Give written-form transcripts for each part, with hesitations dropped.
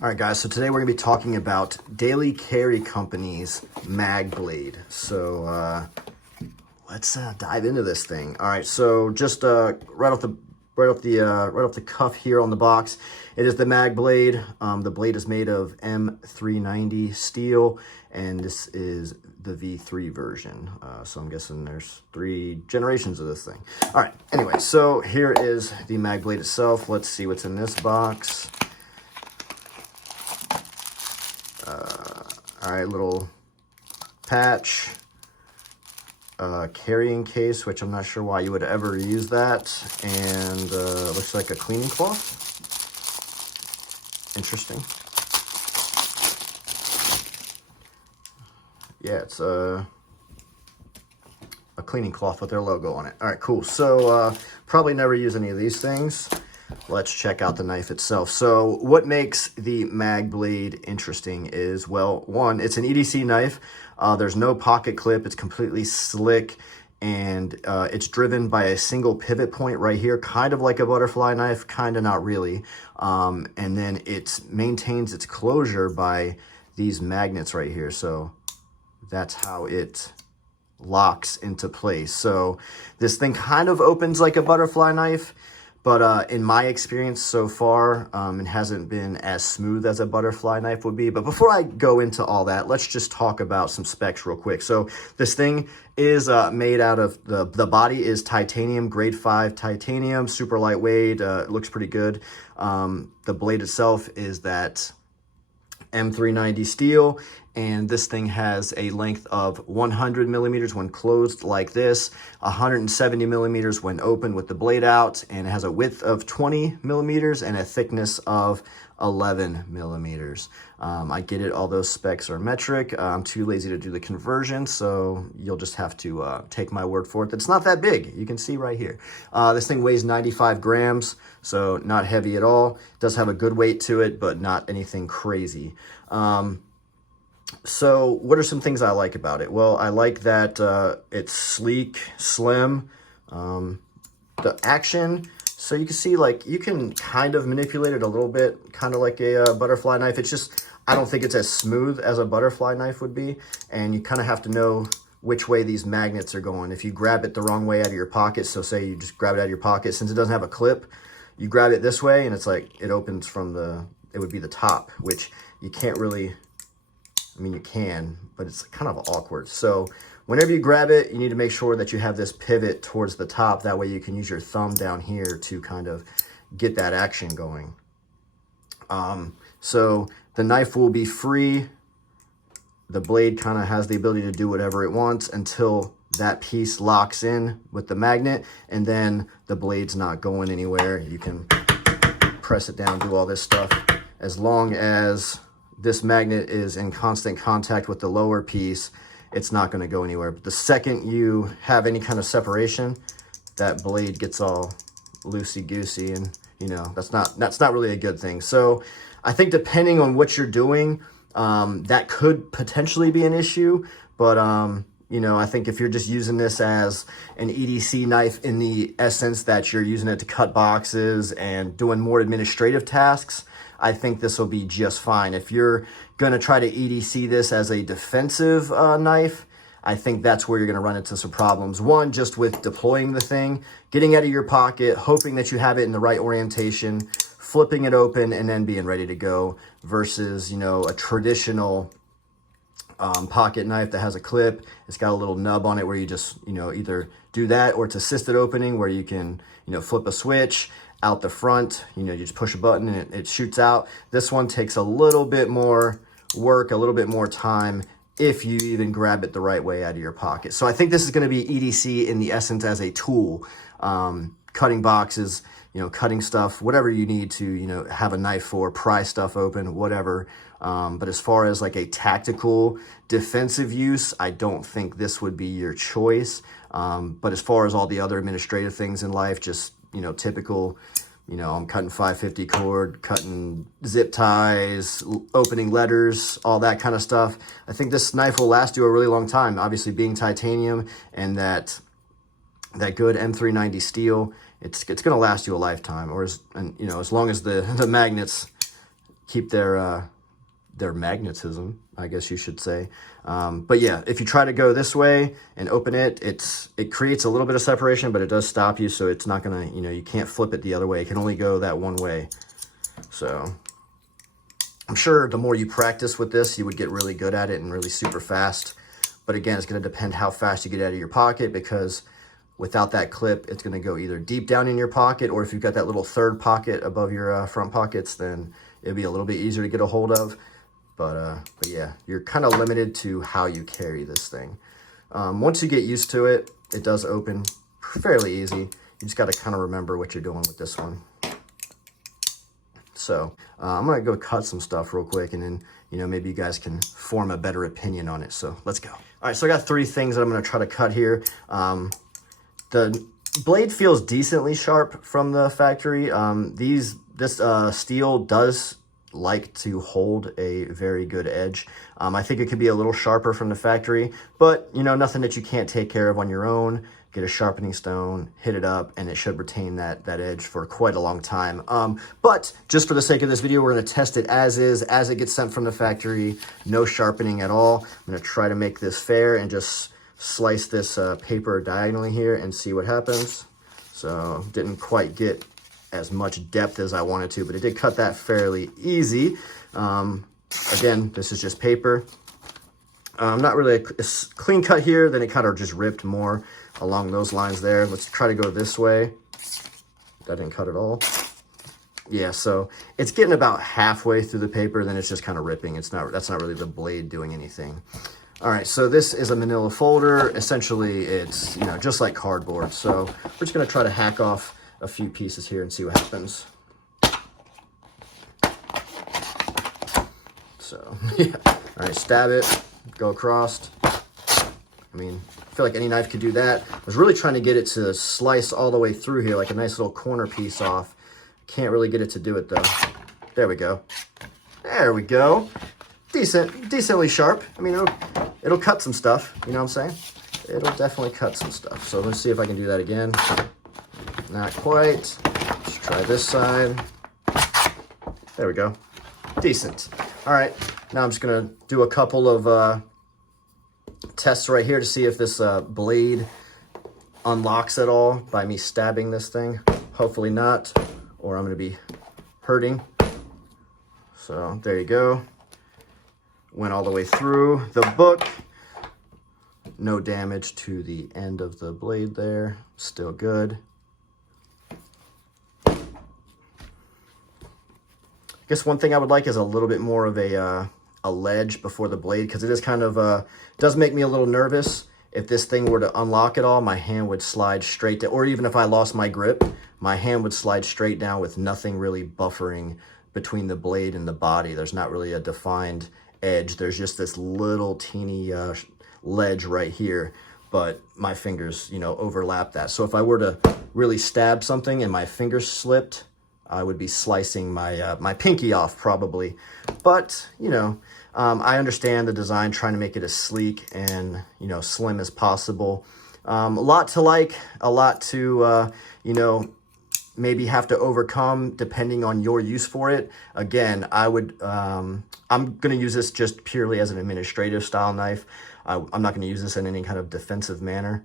All right, guys, so today we're going to be talking about Daily Carry Company's MagBlade. So let's dive into this thing. All right, so just right off the cuff here on the box, it is the MagBlade. The blade is made of M390 steel, and this is the V3 version. So I'm guessing there's 3 generations of this thing. All right, anyway, so here is the MagBlade itself. Let's see what's in this box. All right, little patch, carrying case, which I'm not sure why you would ever use that, and looks like a cleaning cloth. Interesting. Yeah, it's a cleaning cloth with their logo on it. All right, cool. So probably never use any of these things. Let's check out the knife itself. So what makes the MagBlade interesting is, well, one, it's an EDC knife. There's no pocket clip. It's completely slick, and it's driven by a single pivot point right here, kind of like a butterfly knife, kind of not really. And then it maintains its closure by these magnets right here. So that's how it locks into place. So this thing kind of opens like a butterfly knife, but in my experience so far, it hasn't been as smooth as a butterfly knife would be. But before I go into all that, let's just talk about some specs real quick. So this thing is made out of, the body is titanium, grade 5 titanium, super lightweight, it looks pretty good. The blade itself is that M390 steel, and this thing has a length of 100 millimeters when closed like this, 170 millimeters when open with the blade out, and it has a width of 20 millimeters and a thickness of 11 millimeters. I get it, all those specs are metric. I'm too lazy to do the conversion, so you'll just have to take my word for it. It's not that big. You can see right here. This thing weighs 95 grams, so not heavy at all. It does have a good weight to it, but not anything crazy. So what are some things I like about it? Well, I like that it's sleek, slim. The action, so you can see, like, you can kind of manipulate it a little bit, kind of like a butterfly knife. It's just, I don't think it's as smooth as a butterfly knife would be, and you kind of have to know which way these magnets are going. If you grab it the wrong way out of your pocket, so say you just grab it out of your pocket, since it doesn't have a clip, you grab it this way, and it's like, it opens from it would be the top, which you can't really, I mean, you can, but it's kind of awkward. So whenever you grab it, you need to make sure that you have this pivot towards the top. That way you can use your thumb down here to kind of get that action going. So the knife will be free. The blade kind of has the ability to do whatever it wants until that piece locks in with the magnet, and then the blade's not going anywhere. You can press it down, do all this stuff. As long as this magnet is in constant contact with the lower piece, it's not going to go anywhere. But the second you have any kind of separation, that blade gets all loosey-goosey, and you know, that's not really a good thing. So I think depending on what you're doing, that could potentially be an issue. But you know, I think if you're just using this as an EDC knife in the essence that you're using it to cut boxes and doing more administrative tasks, I think this will be just fine. If you're going to try to EDC this as a defensive knife, I think that's where you're going to run into some problems. One, just with deploying the thing, getting out of your pocket, hoping that you have it in the right orientation, flipping it open, and then being ready to go, versus, you know, a traditional pocket knife that has a clip. It's got a little nub on it where you just, you know, either do that, or it's assisted opening where you can, you know, flip a switch out the front. You know, you just push a button and it shoots out. This one takes a little bit more work, a little bit more time, if you even grab it the right way out of your pocket. So I think this is going to be EDC in the essence as a tool, cutting boxes, you know, cutting stuff, whatever you need to, you know, have a knife for, pry stuff open, whatever. But as far as like a tactical defensive use, I don't think this would be your choice. But as far as all the other administrative things in life, just, you know, typical, you know, I'm cutting 550 cord, cutting zip ties, opening letters, all that kind of stuff. I think this knife will last you a really long time. Obviously, being titanium and that good M390 steel, it's going to last you a lifetime, or as long as the magnets keep their magnetism, I guess you should say. But yeah, if you try to go this way and open it, it creates a little bit of separation, but it does stop you. So it's not gonna, you know, you can't flip it the other way. It can only go that one way. So I'm sure the more you practice with this, you would get really good at it and really super fast. But again, it's gonna depend how fast you get out of your pocket, because without that clip, it's gonna go either deep down in your pocket, or if you've got that little third pocket above your front pockets, then it'll be a little bit easier to get a hold of. But yeah, you're kind of limited to how you carry this thing. Once you get used to it, it does open fairly easy. You just got to kind of remember what you're doing with this one. So I'm going to go cut some stuff real quick, and then, you know, maybe you guys can form a better opinion on it. So let's go. All right, so I got 3 things that I'm going to try to cut here. The blade feels decently sharp from the factory. This steel does like to hold a very good edge. I think it could be a little sharper from the factory, but you know, nothing that you can't take care of on your own. Get a sharpening stone, hit it up, and it should retain that edge for quite a long time. But just for the sake of this video, we're going to test it as is, as it gets sent from the factory. No sharpening at all. I'm going to try to make this fair and just slice this paper diagonally here and see what happens. So didn't quite get as much depth as I wanted to, but it did cut that fairly easy. Again, this is just paper. Not really a clean cut here, then it kind of just ripped more along those lines there. Let's try to go this way. That didn't cut at all. Yeah, so it's getting about halfway through the paper, then it's just kind of ripping. That's not really the blade doing anything. All right, so this is a manila folder. Essentially, it's, you know, just like cardboard. So we're just gonna try to hack off a few pieces here and see what happens. So yeah, all right, stab it, go across. I mean, I feel like any knife could do that. I was really trying to get it to slice all the way through here, like a nice little corner piece off. Can't really get it to do it though. There we go. There we go. Decently sharp. I mean, it'll cut some stuff, you know what I'm saying? It'll definitely cut some stuff. So let's see if I can do that again. Not quite. Let's try this side. There we go. Decent. All right, now I'm just gonna do a couple of tests right here to see if this blade unlocks at all by me stabbing this thing. Hopefully not, or I'm gonna be hurting. So there you go. Went all the way through the book. No damage to the end of the blade there. Still good. I guess one thing I would like is a little bit more of a ledge before the blade, because it is kind of, does make me a little nervous. If this thing were to unlock at all, my hand would slide straight down, or even if I lost my grip, my hand would slide straight down with nothing really buffering between the blade and the body. There's not really a defined edge. There's just this little teeny ledge right here, but my fingers, you know, overlap that. So if I were to really stab something and my fingers slipped, I would be slicing my my pinky off probably. But, you know, I understand the design, trying to make it as sleek and, you know, slim as possible. A lot to like, a lot to, you know, maybe have to overcome depending on your use for it. Again, I would, I'm going to use this just purely as an administrative style knife. I'm not going to use this in any kind of defensive manner.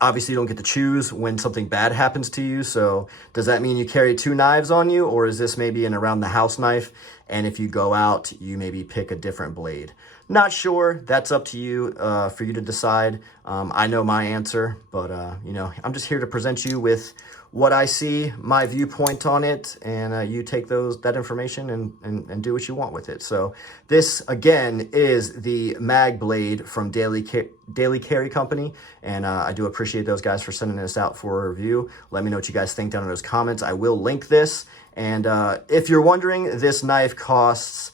Obviously, you don't get to choose when something bad happens to you. So does that mean you carry 2 knives on you, or is this maybe an around the house knife? And if you go out, you maybe pick a different blade. Not sure. That's up to you, for you to decide. I know my answer, but you know, I'm just here to present you with what I see, my viewpoint on it, and you take that information and do what you want with it. So this, again, is the MagBlade from Daily Carry Company, and I do appreciate those guys for sending this out for a review. Let me know what you guys think down in those comments. I will link this, and if you're wondering, this knife costs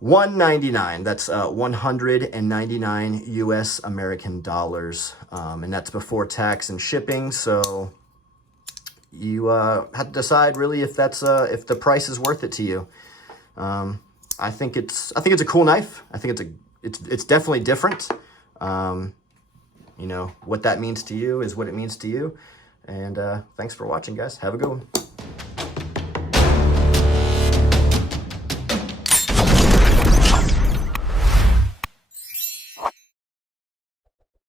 $199. That's 199 US American dollars, and that's before tax and shipping. So you have to decide really if that's if the price is worth it to you. I think it's a cool knife. I think it's definitely different. You know, what that means to you is what it means to you. And thanks for watching, guys. Have a good one.